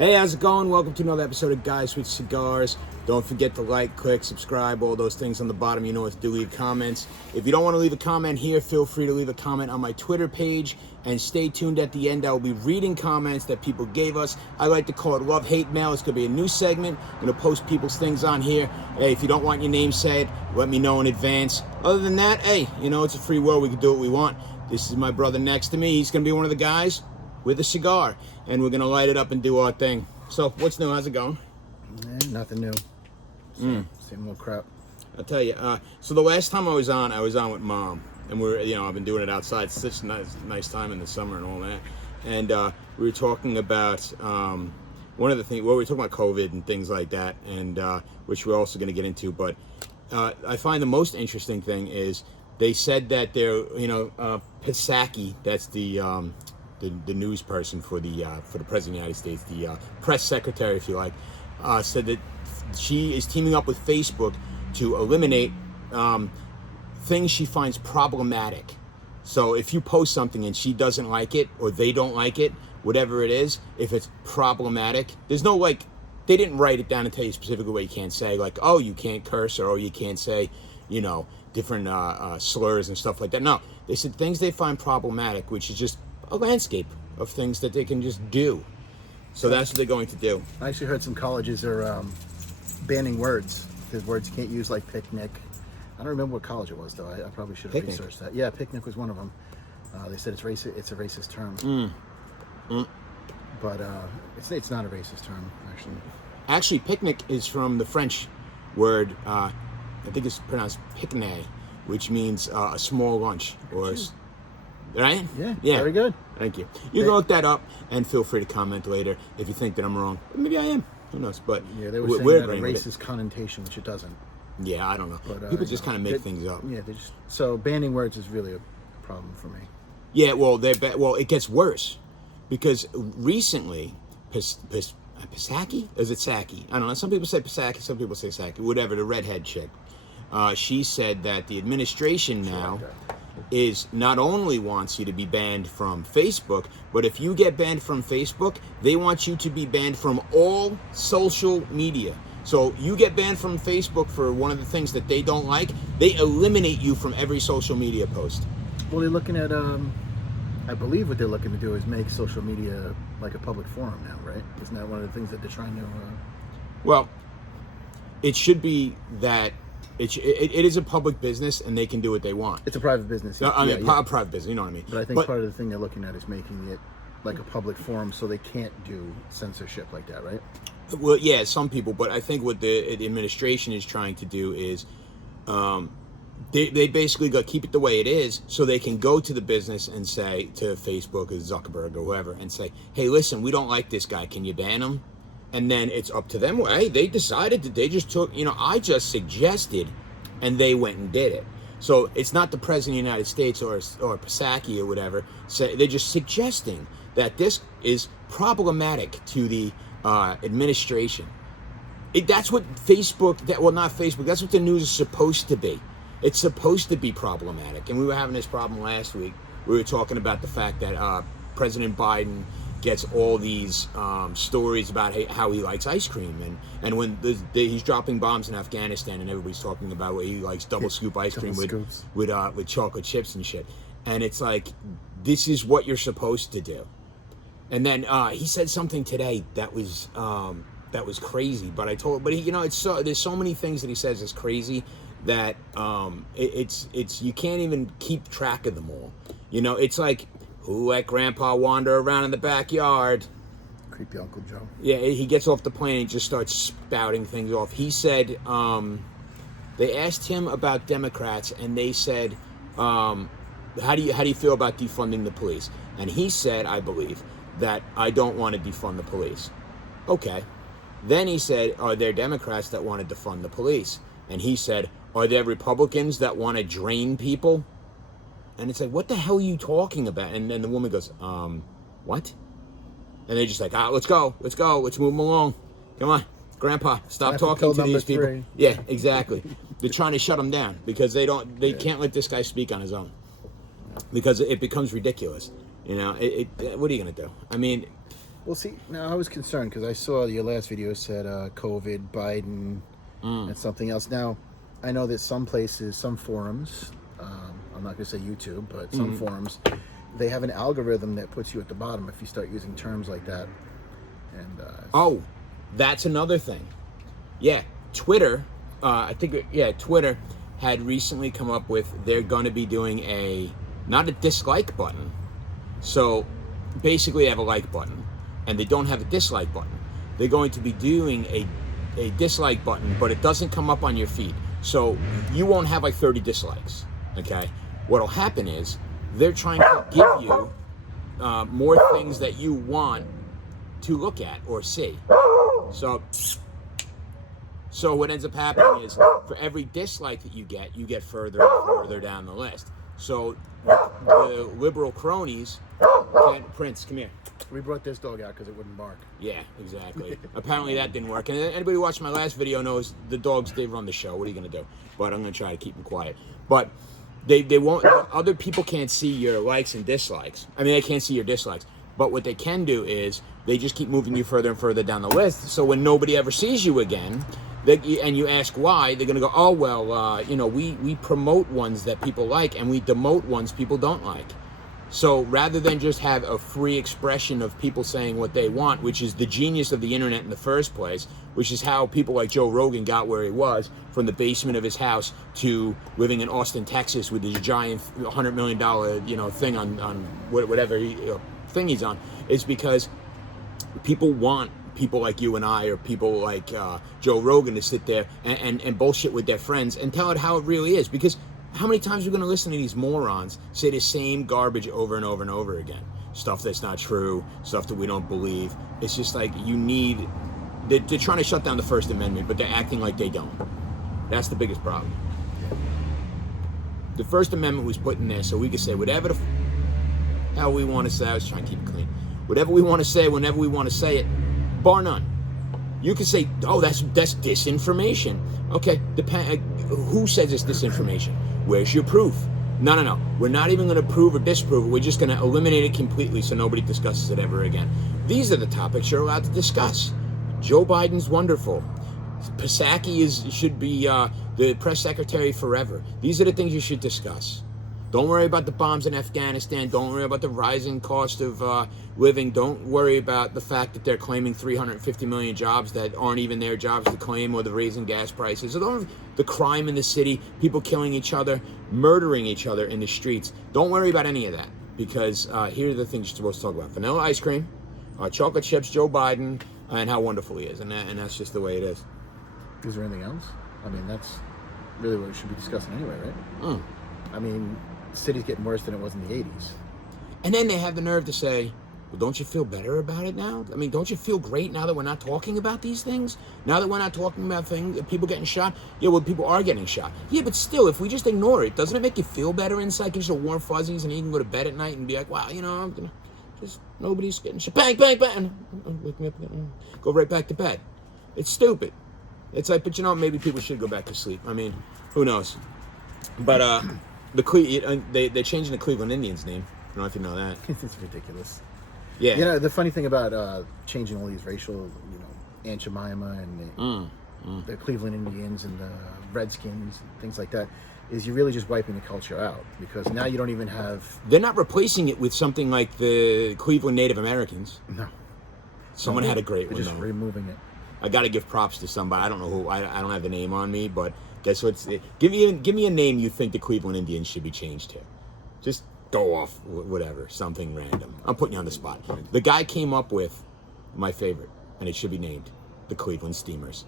Hey, how's it going? Welcome to another episode of Guys with Cigars. Don't forget to like, click, subscribe, all those things on the bottom. You know what to do. Leave comments. If you don't want to leave a comment here, feel free to leave a comment on my Twitter page. And stay tuned at the end. I will be reading comments that people gave us. I like to call it love-hate mail. It's going to be a new segment. I'm going to post people's things on here. Hey, if you don't want your name said, let me know in advance. Other than that, hey, you know, it's a free world. We can do what we want. This is my brother next to me. He's going to be one of the guys with a cigar, and we're gonna light it up and do our thing. So what's new? How's it going? Nothing new. Same old crap. I'll tell you. So the last time I was on with Mom, and I've been doing it outside. It's such a nice time in the summer and all that. And we were talking about one of the things. Well, we were talking about COVID and things like that, and which we're also going to get into. But I find the most interesting thing is they said that they're, Psaki, that's the news person for the President of the United States, the press secretary, if you like, said that she is teaming up with Facebook to eliminate things she finds problematic. So if you post something and she doesn't like it, or they don't like it, whatever it is, if it's problematic, there's no they didn't write it down and tell you specifically what you can't say, oh, you can't curse, or oh, you can't say, different slurs and stuff like that. No, they said things they find problematic, which is just a landscape of things that they can just do. So that's what they're going to do. I actually heard some colleges are banning words. There's words you can't use, like picnic. I don't remember what college it was, though. I probably should have researched that. Yeah, picnic was one of them. They said it's racist. It's a racist term. But it's not a racist term, actually. Actually, picnic is from the French word. I think it's pronounced picnic, which means a small lunch or. Right? Yeah. Very good. Thank you. You can look that up and feel free to comment later if you think that I'm wrong. Maybe I am. Who knows? But yeah, they were saying that a racist connotation, which it doesn't. Yeah, I don't know. But, people just kind of make things up. Yeah, so banning words is really a problem for me. Yeah, well, it gets worse because recently, Psaki? Is it Saki? I don't know. Some people say Psaki, some people say Saki. Whatever, the redhead chick. She said that the administration now is not only wants you to be banned from Facebook, but if you get banned from Facebook, they want you to be banned from all social media. So you get banned from Facebook for one of the things that they don't like, they eliminate you from every social media post. Well, they're looking at, I believe what they're looking to do is make social media like a public forum now, right? Isn't that one of the things that they're trying to... Well, it should be that it is a public business and they can do what they want. It's a private business. Private business, you know what I mean? But I think part of the thing they're looking at is making it like a public forum so they can't do censorship like that, right? Well, yeah, some people, but I think what the administration is trying to do is they basically got to keep it the way it is so they can go to the business and say to Facebook or Zuckerberg or whoever and say, hey, listen, we don't like this guy. Can you ban him? And then it's up to them. Well, hey, they decided that they just took, I just suggested, and they went and did it. So it's not the President of the United States or Psaki or whatever. They're just suggesting that this is problematic to the administration. That's what not Facebook, that's what the news is supposed to be. It's supposed to be problematic. And we were having this problem last week. We were talking about the fact that President Biden gets all these stories about how he likes ice cream, and when he's dropping bombs in Afghanistan, and everybody's talking about what he likes double scoop ice cream with chocolate chips and shit, and it's like, this is what you're supposed to do. And then he said something today that was crazy, but there's so many things that he says is crazy that it's you can't even keep track of them all. It's like, who let Grandpa wander around in the backyard? Creepy Uncle Joe. Yeah, he gets off the plane and just starts spouting things off. He said, they asked him about Democrats, and they said, how do you feel about defunding the police? And he said, I believe, that I don't want to defund the police. Okay. Then he said, are there Democrats that want to defund the police? And he said, are there Republicans that want to drain people? And it's like, what the hell are you talking about? And then the woman goes, what? And they're just like, let's go, let's move them along. Come on, Grandpa, stop talking to these people. 3. Yeah, exactly. They're trying to shut him down because they can't let this guy speak on his own because it becomes ridiculous. What are you gonna do? I mean, Well, see, now I was concerned because I saw your last video said COVID, Biden, and something else. Now, I know that some places, some forums, I'm not going to say YouTube, but some forums, they have an algorithm that puts you at the bottom if you start using terms like that. And oh, that's another thing. Yeah, Twitter. Twitter had recently come up with they're going to be doing not a dislike button. So basically, they have a like button, and they don't have a dislike button. They're going to be doing a dislike button, but it doesn't come up on your feed. So you won't have like 30 dislikes. Okay. What'll happen is they're trying to give you more things that you want to look at or see. So what ends up happening is for every dislike that you get further and further down the list. So the liberal cronies, Prince, come here. We brought this dog out because it wouldn't bark. Yeah, exactly. Apparently that didn't work. And anybody who watched my last video knows the dogs, they run the show. What are you going to do? But I'm going to try to keep them quiet. But they won't, other people can't see your likes and dislikes. I mean, they can't see your dislikes. But what they can do is they just keep moving you further and further down the list. So when nobody ever sees you again, and you ask why, they're going to go, oh, well, we promote ones that people like and we demote ones people don't like. So rather than just have a free expression of people saying what they want, which is the genius of the internet in the first place, which is how people like Joe Rogan got where he was, from the basement of his house to living in Austin, Texas with his giant $100 million, thing on whatever thing he's on, is because people want people like you and I, or people like Joe Rogan, to sit there and bullshit with their friends and tell it how it really is. Because how many times are we going to listen to these morons say the same garbage over and over and over again? Stuff that's not true, stuff that we don't believe. It's just like they're trying to shut down the First Amendment, but they're acting like they don't. That's the biggest problem. The First Amendment was put in there so we could say whatever the hell we want to say. I was trying to keep it clean. Whatever we want to say, whenever we want to say it, bar none. You could say, oh, that's disinformation. Okay, who says it's disinformation? Where's your proof? No. We're not even going to prove or disprove it. We're just going to eliminate it completely so nobody discusses it ever again. These are the topics you're allowed to discuss. Joe Biden's wonderful. Psaki should be the press secretary forever. These are the things you should discuss. Don't worry about the bombs in Afghanistan. Don't worry about the rising cost of living. Don't worry about the fact that they're claiming 350 million jobs that aren't even their jobs to claim, or the raising gas prices, or the crime in the city, people killing each other, murdering each other in the streets. Don't worry about any of that, because here are the things you're supposed to talk about. Vanilla ice cream, chocolate chips, Joe Biden, and how wonderful he is. And that's just the way it is. Is there anything else? I mean, that's really what we should be discussing anyway, right? I mean, the city's getting worse than it was in the 80s. And then they have the nerve to say, well, don't you feel better about it now? I mean, don't you feel great now that we're not talking about these things? Now that we're not talking about people getting shot? Yeah, well, people are getting shot. Yeah, but still, if we just ignore it, doesn't it make you feel better inside? Gives you warm fuzzies, and you can go to bed at night and be like, wow, I'm gonna just, nobody's getting shot. Bang, bang, bang. Wake me up again. Go right back to bed. It's stupid. It's like, but maybe people should go back to sleep. I mean, who knows? But they're changing the Cleveland Indians name. I don't know if you know that. It's ridiculous. Yeah. The funny thing about changing all these racial, Aunt Jemima and the Cleveland Indians and the Redskins, and things like that, is you're really just wiping the culture out, because now you don't even have... They're not replacing it with something like the Cleveland Native Americans. No. Someone had a great one, just removing it. I got to give props to somebody. I don't know who. I don't have the name on me, but guess what? Give me a name you think the Cleveland Indians should be changed to. Just go off, whatever, something random. I'm putting you on the spot. The guy came up with my favorite, and it should be named the Cleveland Steamers.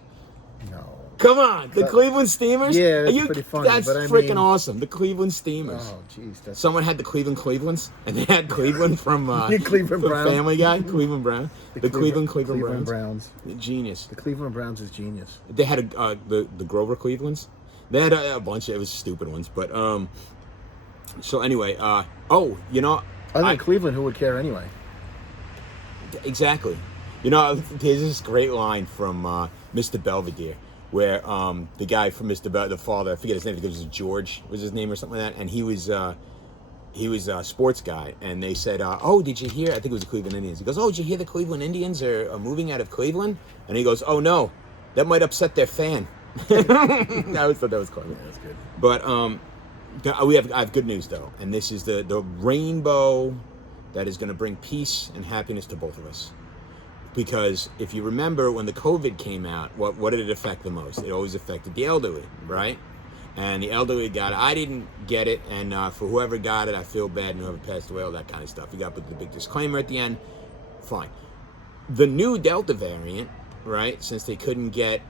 No. Come on, the Cleveland Steamers? Yeah, that's pretty funny. That's freaking awesome. The Cleveland Steamers. Oh, jeez. Someone had the Cleveland Clevelands, and they had Cleveland from Cleveland Browns. Family Guy, Cleveland Brown. The Cleveland Browns. Genius. The Cleveland Browns is genius. They had the Grover Clevelands. They had a bunch of, it was stupid ones, but so anyway, Other than Cleveland, who would care anyway? Exactly. There's this great line from Mr. Belvedere, where the guy from the father, I forget his name, I think it was George was his name or something like that, and he was he was a sports guy, and they said, "Oh, did you hear?" I think it was the Cleveland Indians. He goes, "Oh, did you hear the Cleveland Indians are moving out of Cleveland?" And he goes, "Oh no, that might upset their fan." I always thought that was cool. Yeah, that's good. But I have good news though, and this is the rainbow that is going to bring peace and happiness to both of us. Because if you remember when the COVID came out, what did it affect the most? It always affected the elderly, right? And the elderly got it. I didn't get it, and for whoever got it, I feel bad, and whoever passed away, all that kind of stuff. You got to put the big disclaimer at the end. Fine. The new Delta variant, right? Since they couldn't get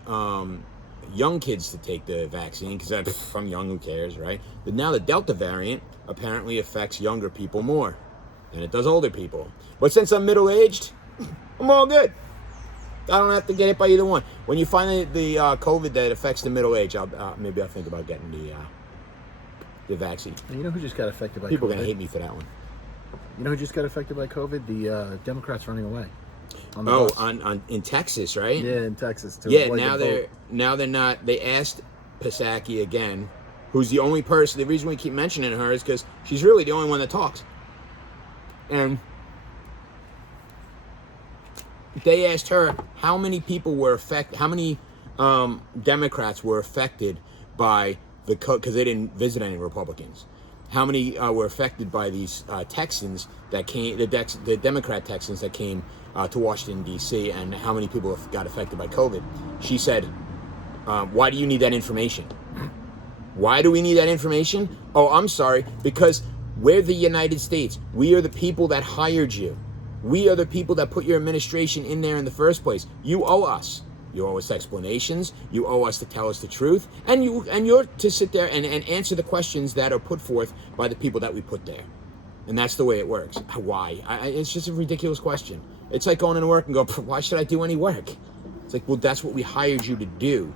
young kids to take the vaccine, because if I'm young, who cares, right? But now the Delta variant apparently affects younger people more than it does older people. But since I'm middle-aged, I'm all good. I don't have to get it by either one. When you find the COVID that affects the middle age, maybe I'll think about getting the vaccine. And you know who just got affected by People COVID? are going to hate me for that one. You know who just got affected by COVID? The Democrats running away. On the bus. In Texas, right? Yeah, in Texas. To Yeah, avoid the now vote. they're not. They asked Psaki again, who's the only person. The reason we keep mentioning her is because she's really the only one that talks. And they asked her how many people were affected, how many Democrats were affected by the because they didn't visit any Republicans. How many were affected by these Texans that came, the Democrat Texans that came to Washington, D.C., and how many people got affected by COVID? She said, why do you need that information? Why do we need that information? Oh, I'm sorry, because we're the United States. We are the people that hired you. We are the people that put your administration in there in the first place. You owe us. You owe us explanations. You owe us to tell us the truth, and you're to sit there and answer the questions that are put forth by the people that we put there. And that's the way it works. Why? It's just a ridiculous question. It's like going into work and go, why should I do any work? It's like, well, that's what we hired you to do.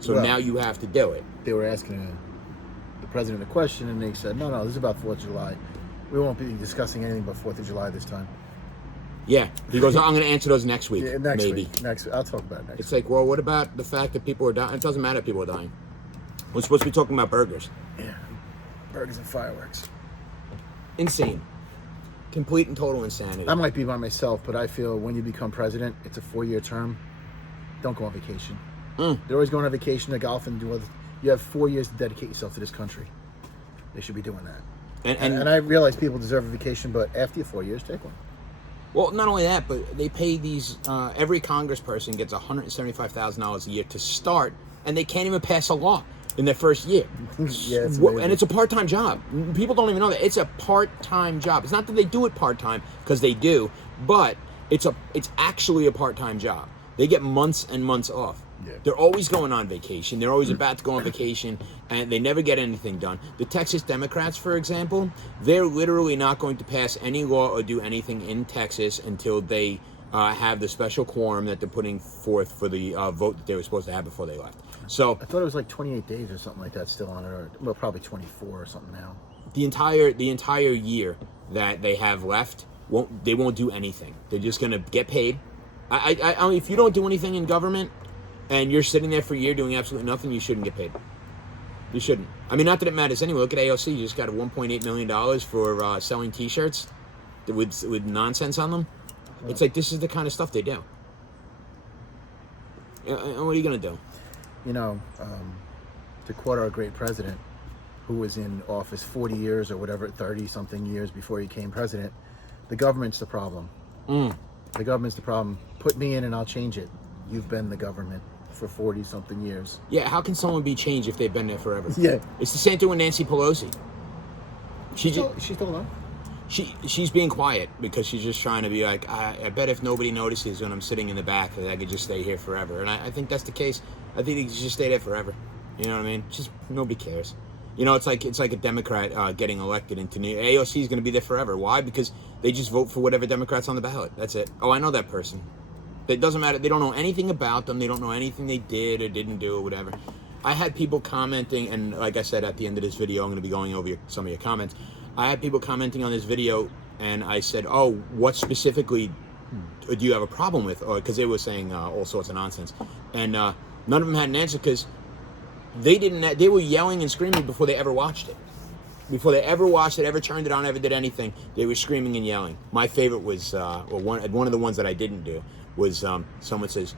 So now you have to do it. They were asking the president a question, and they said, no, this is about 4th of July. We won't be discussing anything but 4th of July this time. Yeah. He goes, I'm going to answer those next week. Yeah, next maybe. week. Next week. I'll talk about it next It's like, well, what about the fact that people are dying? It doesn't matter if people are dying. We're supposed to be talking about burgers. Yeah. Burgers and fireworks. Insane. Complete and total insanity. I might be by myself, but I feel when you become president, it's a 4-year term. Don't go on vacation. They're always going on vacation to golf and do other. You have 4 years to dedicate yourself to this country. They should be doing that. And I realize people deserve a vacation, but after your 4 years, take one. Well, not only that, but they pay these. Every congressperson gets $175,000 a year to start, and they can't even pass a law in their first year. Yeah, it's and it's a part-time job. People don't even know that it's a part-time job. It's not that they do it part-time, because they do, but it's actually a part-time job. They get months and months off. Yeah. They're always going on vacation. They're always about to go on vacation, and they never get anything done. The Texas Democrats, for example, they're literally not going to pass any law or do anything in Texas until they have the special quorum that they're putting forth for the vote that they were supposed to have before they left. So I thought it was like 28 days or something like that still on it, or well, probably 24 or something now. the entire year that they have left, they won't do anything. They're just going to get paid. I mean, if you don't do anything in government, and you're sitting there for a year doing absolutely nothing, you shouldn't get paid. You shouldn't. I mean, not that it matters anyway. Look at AOC. You just got $1.8 million for selling T-shirts with nonsense on them. It's like, this is the kind of stuff they do. And what are you going to do? You know, to quote our great president, who was in office 40 years or whatever, 30-something years before he became president, the government's the problem. The government's the problem. Put me in and I'll change it. You've been the government for 40-something years. Yeah, how can someone be changed if they've been there forever? Yeah. It's the same thing with Nancy Pelosi. She's still alive? She's being quiet because she's just trying to be like, I bet if nobody notices when I'm sitting in the back that I could just stay here forever. And I think that's the case. I think they could just stay there forever. You know what I mean? Just nobody cares. You know, it's like a Democrat getting elected into New York. AOC is going to be there forever. Why? Because they just vote for whatever Democrat's on the ballot. That's it. Oh, I know that person. It doesn't matter. They don't know anything about them. They don't know anything they did or didn't do or whatever. I had people commenting, and like I said, at the end of this video, I'm going to be going over some of your comments. I had people commenting on this video, and I said, oh, what specifically do you have a problem with? Because they were saying all sorts of nonsense. And none of them had an answer because they were yelling and screaming before they ever watched it. before they ever watched it, ever turned it on, ever did anything, they were screaming and yelling. My favorite was, one of the ones that I didn't do was someone says,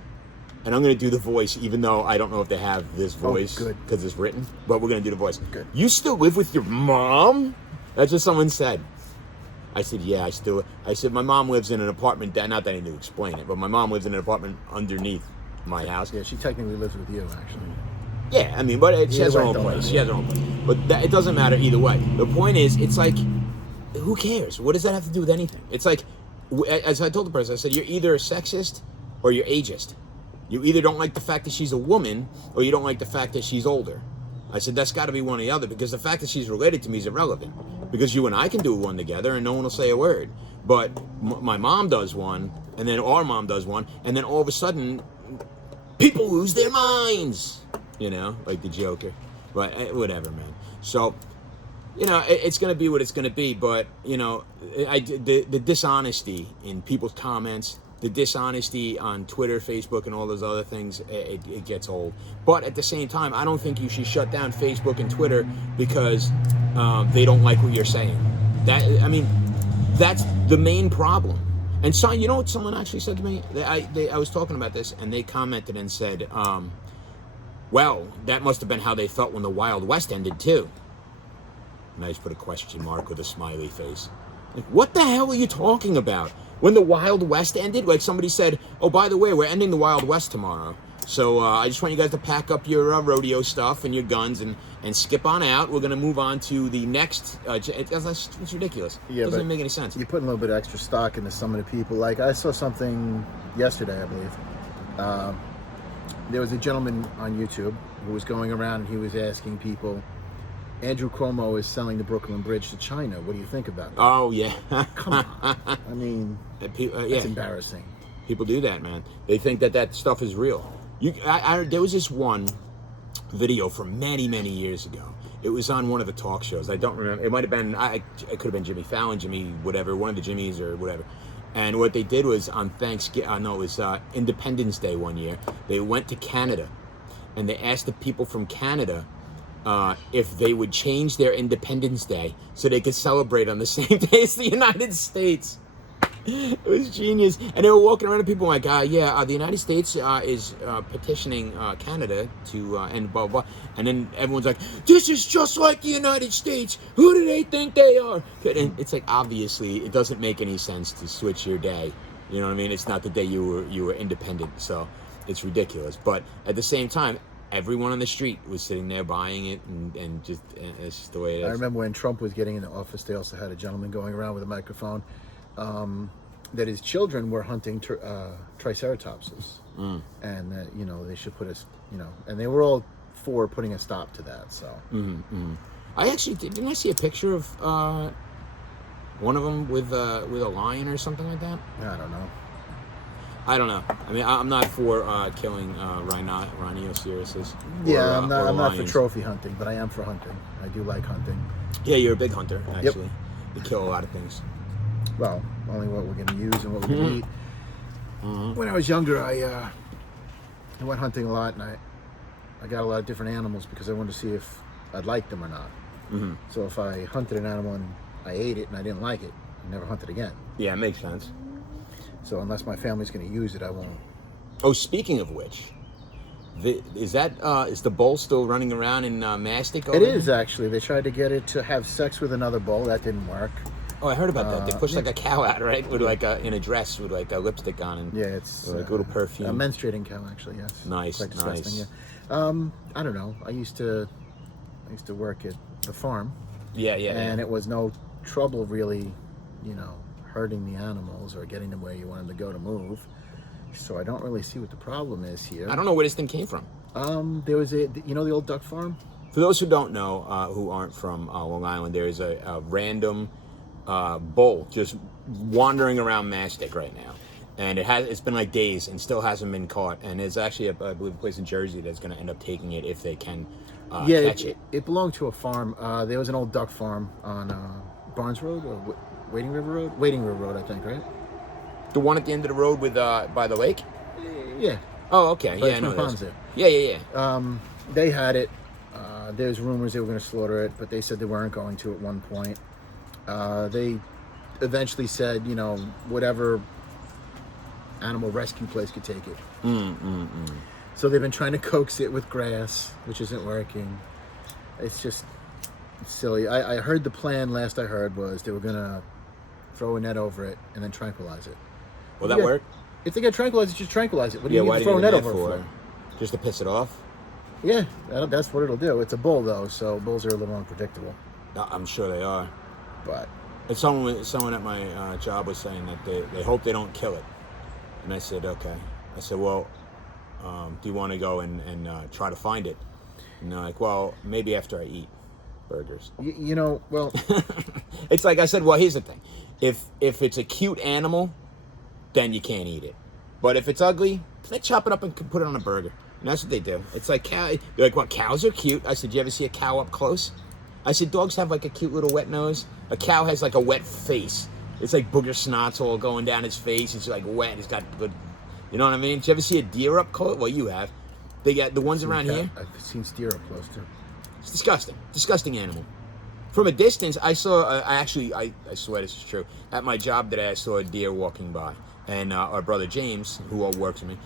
and I'm going to do the voice, even though I don't know if they have this voice because it's written, but we're going to do the voice. Good. You still live with your mom? That's what someone said. I said, yeah, I said, my mom lives in an apartment, not that I need to explain it, but my mom lives in an apartment underneath my house. Yeah, she technically lives with you, actually. Yeah, I mean, but she has her own place. She has her own place. But it doesn't matter either way. The point is, it's like, who cares? What does that have to do with anything? It's like, as I told the person, I said, you're either a sexist or you're ageist. You either don't like the fact that she's a woman or you don't like the fact that she's older. I said, that's got to be one or the other, because the fact that she's related to me is irrelevant. Because you and I can do one together and no one will say a word. But my mom does one, and then our mom does one, and then all of a sudden, people lose their minds. You know, like the Joker. But whatever, man. So, you know, it's going to be what it's going to be. But, you know, the dishonesty in people's comments, the dishonesty on Twitter, Facebook, and all those other things, it gets old. But at the same time, I don't think you should shut down Facebook and Twitter because they don't like what you're saying. That's the main problem. And so, you know what someone actually said to me? I was talking about this, and they commented and said, well, that must have been how they felt when the Wild West ended, too. And I just put a question mark with a smiley face. Like, what the hell are you talking about? When the Wild West ended, like somebody said, oh, by the way, we're ending the Wild West tomorrow. So I just want you guys to pack up your rodeo stuff and your guns and skip on out. We're going to move on to the next. It's ridiculous. Yeah, it doesn't make any sense. You put a little bit of extra stock into some of the people. Like, I saw something yesterday, I believe. There was a gentleman on YouTube who was going around and he was asking people, Andrew Cuomo is selling the Brooklyn Bridge to China. What do you think about it? Oh, yeah. Come on. I mean, that's embarrassing. People do that, man. They think that stuff is real. There was this one video from many, many years ago. It was on one of the talk shows. I don't remember. It might have been, it could have been Jimmy Fallon, Jimmy whatever, one of the Jimmys or whatever. And what they did was on Thanksgiving, it was Independence Day one year, they went to Canada and they asked the people from Canada if they would change their Independence Day so they could celebrate on the same day as the United States. It was genius. And they were walking around and people were like, the United States is petitioning Canada to end blah, blah, blah. And then everyone's like, this is just like the United States. Who do they think they are? And it's like, obviously, it doesn't make any sense to switch your day. You know what I mean? It's not the day you were independent. So it's ridiculous. But at the same time, everyone on the street was sitting there buying it, and it's just the way it is. I remember when Trump was getting in the office, they also had a gentleman going around with a microphone that his children were hunting triceratopses, and that they should put and they were all for putting a stop to that. So I actually didn't I see a picture of one of them with a lion or something like that? I don't know. I mean, I'm not for killing rhinoceroses. Yeah, I'm not for trophy hunting, but I am for hunting. I do like hunting. Yeah, you're a big hunter, actually. Yep. You kill a lot of things. Well, only what we're going to use and what we're going to eat. When I was younger, I went hunting a lot, and I got a lot of different animals because I wanted to see if I'd like them or not. So if I hunted an animal and I ate it and I didn't like it, I never hunted again. Yeah, it makes sense. So unless my family's going to use it, I won't. Oh, speaking of which, is the bull still running around in Mastic? It is, actually. They tried to get it to have sex with another bull. That didn't work. Oh, I heard about that. They pushed like a cow out, right? With like in a dress with like a lipstick on, and it's like a little perfume. A menstruating cow, actually. Yes. Nice, quite disgusting. nice. Yeah. I don't know. I used to work at the farm. Yeah. And it was no trouble really, hurting the animals or getting them where you want them to go to move. So I don't really see what the problem is here. I don't know where this thing came from. There was the old duck farm? For those who don't know, who aren't from Long Island, there is a random bull just wandering around Mastic right now. And it's been like days and still hasn't been caught. And there's actually, I believe, a place in Jersey that's going to end up taking it if they can catch it. It belonged to a farm. There was an old duck farm on Barnes Road or Wading River Road? Wading River Road, I think, right? The one at the end of the road with by the lake? Yeah. Oh, okay. Yeah, I know. Ponds there. Yeah. They had it. There's rumors they were going to slaughter it, but they said they weren't going to at one point. They eventually said, whatever animal rescue place could take it. So they've been trying to coax it with grass, which isn't working. It's just silly. I heard the plan, last I heard, was they were going to throw a net over it and then tranquilize it. Will that work? If they get tranquilized, just tranquilize it. What do you need why to do throw a you net need over for? it for? Just to piss it off? Yeah, that's what it'll do. It's a bull, though, so bulls are a little unpredictable. I'm sure they are. But And someone at my job was saying that they hope they don't kill it. And I said, okay. I said, well, do you want to go and try to find it? And they're like, well, maybe after I eat burgers. Well... It's like I said, well, here's the thing. If it's a cute animal, then you can't eat it. But if it's ugly, they chop it up and put it on a burger. And that's what they do. It's like cow. They're like, what, cows are cute? I said, you ever see a cow up close? I said, dogs have like a cute little wet nose. A cow has like a wet face. It's like booger snots all going down his face. It's like wet. It's got good, you know what I mean? Did you ever see a deer up close? Well, you have. They got the ones around here. I've seen steer up close, too. It's disgusting. Disgusting animal. From a distance, I saw, I swear this is true. At my job today, I saw a deer walking by. And our brother James, who works with me,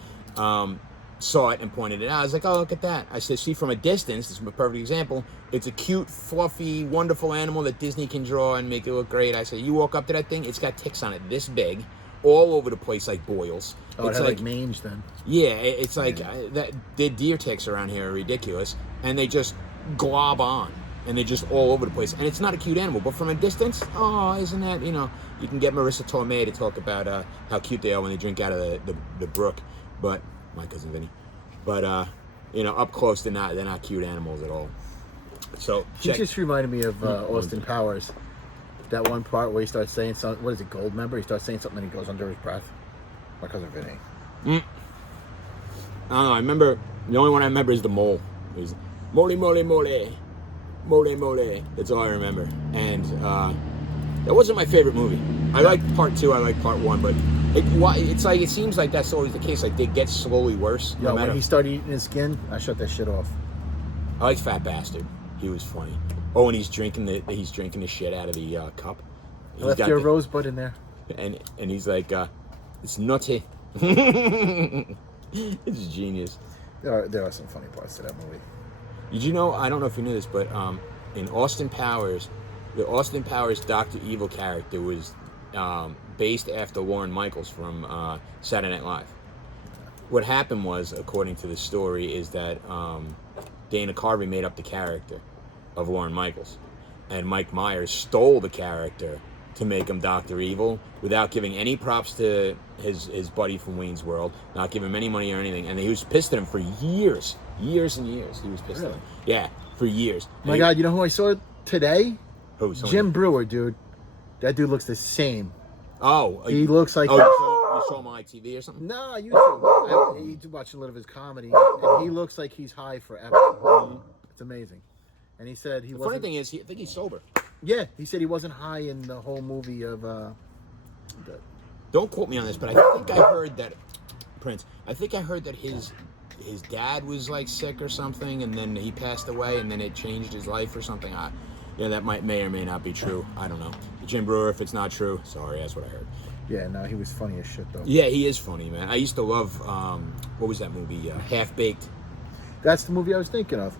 saw it and pointed it out. I was like, oh, look at that. I said, see, from a distance, this is a perfect example. It's a cute, fluffy, wonderful animal that Disney can draw and make it look great. I said, you walk up to that thing, it's got ticks on it this big, all over the place like boils. Oh, it's it had like mange then. Yeah, it's like that. The deer ticks around here are ridiculous, and they just glob on. And they're just all over the place. And it's not a cute animal, but from a distance, oh, isn't that, you can get Marissa Tomei to talk about how cute they are when they drink out of the brook. But, my cousin Vinny. But, up close, they're not cute animals at all. So, He just reminded me of Austin Powers. That one part where he starts saying something, what is it, Goldmember? He starts saying something and he goes under his breath. My cousin Vinny. I don't know, I remember, the only one I remember is the mole. It was, mole, mole, mole. Mole, mole. That's all I remember. And that wasn't my favorite movie. I liked part 2, I liked part 1, but it seems like that's always the case. Like, they get slowly worse. Yo, when he started eating his skin, I shut that shit off. I like Fat Bastard. He was funny. Oh, and he's drinking the shit out of the cup. I left your rosebud in there. And he's like, it's nutty. It's genius. There are some funny parts to that movie. Did you know, I don't know if you knew this, but in Austin Powers, the Austin Powers Dr. Evil character was based after Lorne Michaels from Saturday Night Live. What happened was, according to the story, is that Dana Carvey made up the character of Lorne Michaels. And Mike Myers stole the character to make him Dr. Evil without giving any props to his buddy from Wayne's World, not giving him any money or anything. And he was pissed at him for years. Years and years, he was pissed at him. Yeah, for years. My God, you know who I saw today? Who? Jim Brewer, dude. That dude looks the same. Oh. He looks like... Oh, you saw him on ITV or something? No, YouTube. He's watching a little of his comedy, and he looks like he's high forever. It's amazing. And he said he wasn't... The funny thing is, I think he's sober. Yeah, he said he wasn't high in the whole movie of... Don't quote me on this, but I think I heard that... Prince, I think I heard that his dad was like sick or something, and then he passed away, and then it changed his life or something. That may or may not be true. I don't know. Jim Brewer, if it's not true, sorry, that's what I heard. Yeah, no, he was funny as shit, though. Yeah, he is funny, man. I used to love, what was that movie? Half-Baked. That's the movie I was thinking of.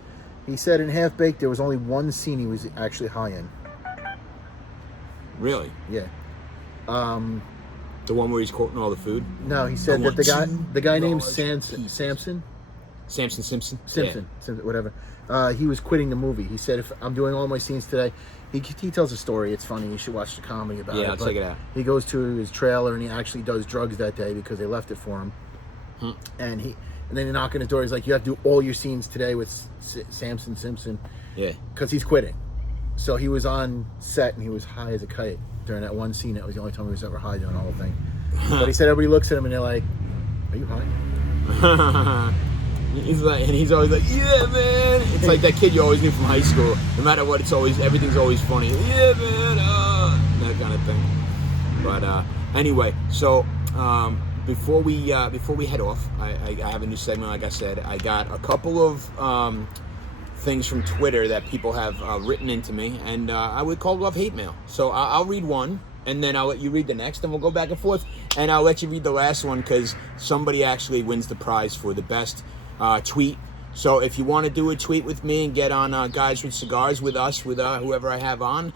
He said in Half-Baked there was only one scene he was actually high in. Really? Yeah. The one where he's quoting all the food? No, he said that the guy named Samson. Samson Simpson? Simpson, whatever. He was quitting the movie. He said, if I'm doing all my scenes today, he tells a story. It's funny. You should watch the comedy about it. Yeah, I'll check it out. He goes to his trailer and he actually does drugs that day because they left it for him. And then they knock on his door. He's like, you have to do all your scenes today with Samson Simpson. Yeah. Because he's quitting. So he was on set and he was high as a kite during that one scene. That was the only time he was ever high during the whole thing. But he said everybody looks at him and they're like, are you high? He's always like, yeah, man. It's like that kid you always knew from high school. No matter what, everything's always funny. Yeah, man. That kind of thing. But anyway, so before we head off, I have a new segment. Like I said, I got a couple of things from Twitter that people have written into me, and I would call love hate mail. So I'll read one, and then I'll let you read the next, and we'll go back and forth, and I'll let you read the last one because somebody actually wins the prize for the best tweet. So if you want to do a tweet with me and get on Guys with Cigars with us, with whoever I have on,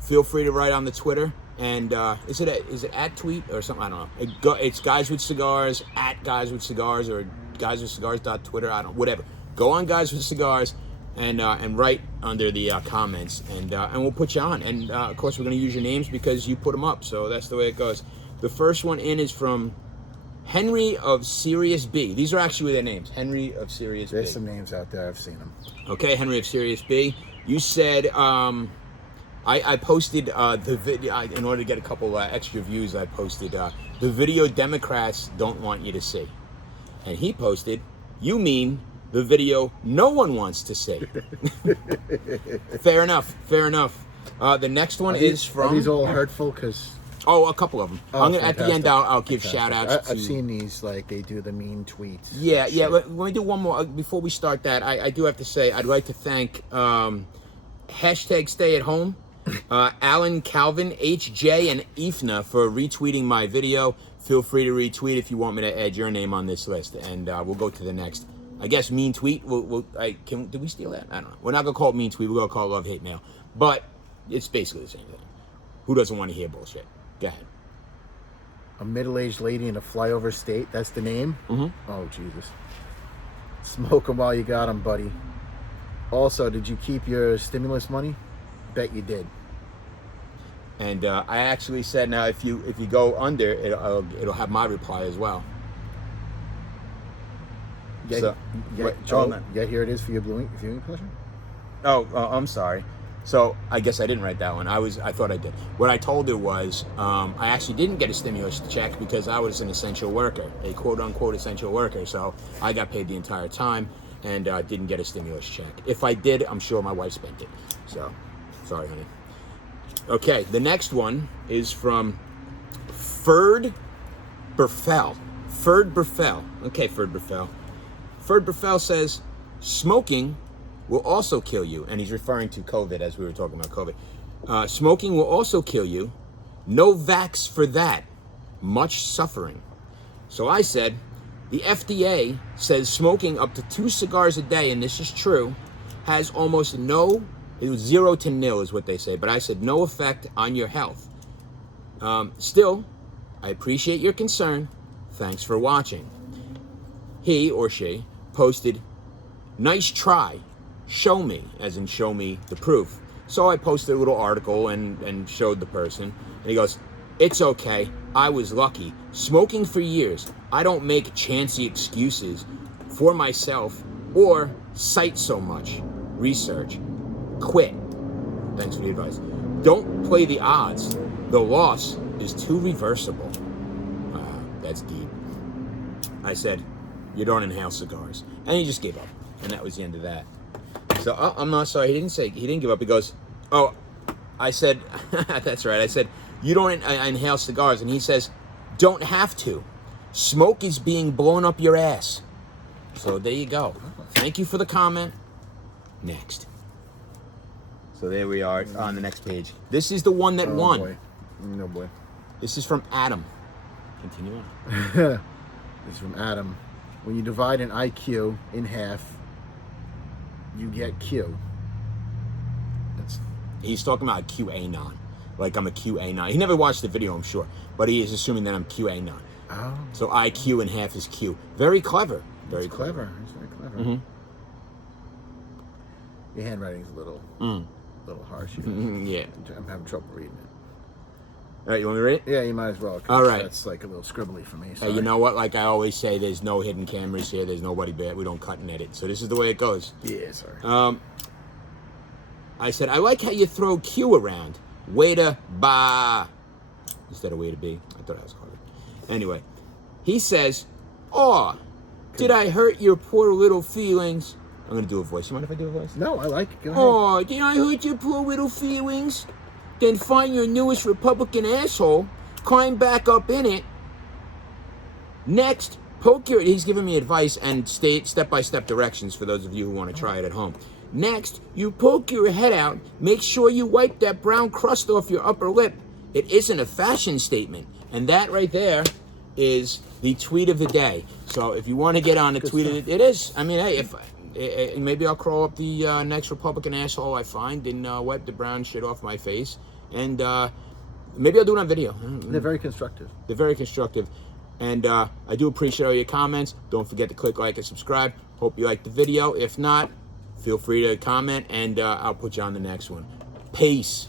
feel free to write on the Twitter. And is it at tweet or something? I don't know. It's Guys with Cigars, at Guys with Cigars, or guyswithcigars.twitter. I don't, whatever. Go on Guys with Cigars and write under the comments, and we'll put you on. And of course, we're going to use your names because you put them up. So that's the way it goes. The first one in is from Henry of Sirius B. These are actually their names. Henry of Sirius B. There's some names out there. I've seen them. Okay, Henry of Sirius B. You said I posted the video in order to get a couple extra views. I posted the video Democrats don't want you to see, and he posted, "You mean the video no one wants to see?" Fair enough. Fair enough. The next one is from. Are these all hurtful? Because. Oh, a couple of them. Oh, I'm gonna, at the end, I'll give shout-outs. I've seen these, like, they do the mean tweets. Yeah. Let me do one more. Before we start that, I do have to say, I'd like to thank hashtag Stay at Home, Alan, Calvin, HJ, and Ifna for retweeting my video. Feel free to retweet if you want me to add your name on this list, and we'll go to the next. I guess mean tweet. Did we steal that? I don't know. We're not gonna call it mean tweet. We're gonna call it love hate mail. But it's basically the same thing. Who doesn't want to hear bullshit? Go ahead. A middle-aged lady in a flyover state. That's the name? Mm-hmm. Oh, Jesus. Smoke 'em while you got 'em, buddy. Also, did you keep your stimulus money? Bet you did. And I actually said, now if you go under, it'll have my reply as well. Yeah, So, yeah, here it is for your viewing pleasure. Oh, I'm sorry. So I guess I didn't write that one. I thought I did. What I told her was I actually didn't get a stimulus check because I was an essential worker, a quote unquote essential worker. So I got paid the entire time and didn't get a stimulus check. If I did, I'm sure my wife spent it. So sorry, honey. Okay, the next one is from Ferd Burfell. Ferd Burfell. Okay, Ferd Burfell. Ferd Burfell says, smoking will also kill you. And he's referring to COVID, as we were talking about COVID. Smoking will also kill you. No vax for that. Much suffering. So I said, the FDA says smoking up to 2 cigars a day, and this is true, has almost no, it was 0 to nil is what they say, but I said no effect on your health. Still, I appreciate your concern. Thanks for watching. He or she posted, nice try. Show me, as in show me the proof. So I posted a little article and showed the person. And he goes, it's okay. I was lucky. Smoking for years. I don't make chancy excuses for myself or cite so much. Research. Quit. Thanks for the advice. Don't play the odds. The loss is too reversible. That's deep. I said, you don't inhale cigars. And he just gave up. And that was the end of that. So I'm not sorry. He didn't give up. He goes, oh, I said, that's right. I said, you don't inhale cigars. And he says, don't have to. Smoke is being blown up your ass. So there you go. Thank you for the comment. Next. So there we are on the next page. This is the one that won. Boy. No boy. This is from Adam. Continue on. This is from Adam. When you divide an IQ in half, you get Q. He's talking about a QAnon. Like I'm a QAnon. He never watched the video, I'm sure. But he is assuming that I'm QAnon. Oh. So IQ in half is Q. Very clever. Very clever. It's very clever. Mm-hmm. Your handwriting's a little harsh. Yeah. I'm having trouble reading it. All right, you want me to read it? Yeah, you might as well. All right. That's like a little scribbly for me. Hey, you know what? Like I always say, there's no hidden cameras here. There's nobody bad. We don't cut and edit. So this is the way it goes. Yeah, sorry. I said, I like how you throw Q around. Way to ba. Instead of way to be. I thought I was clever. Anyway, he says, oh, did I hurt your poor little feelings? I'm going to do a voice. You mind if I do a voice? No, I like it. Go ahead. Oh, did I hurt your poor little feelings? Then find your newest Republican asshole, climb back up in it. Next, He's giving me advice and step-by-step directions for those of you who want to try it at home. Next, you poke your head out. Make sure you wipe that brown crust off your upper lip. It isn't a fashion statement. And that right there is the tweet of the day. So if you want to get on the tweet of it is. I mean, hey, maybe I'll crawl up the next Republican asshole I find and wipe the brown shit off my face. And maybe I'll do it on video. They're very constructive. They're very constructive. And I do appreciate all your comments. Don't forget to click like and subscribe. Hope you liked the video. If not, feel free to comment, and I'll put you on the next one. Peace.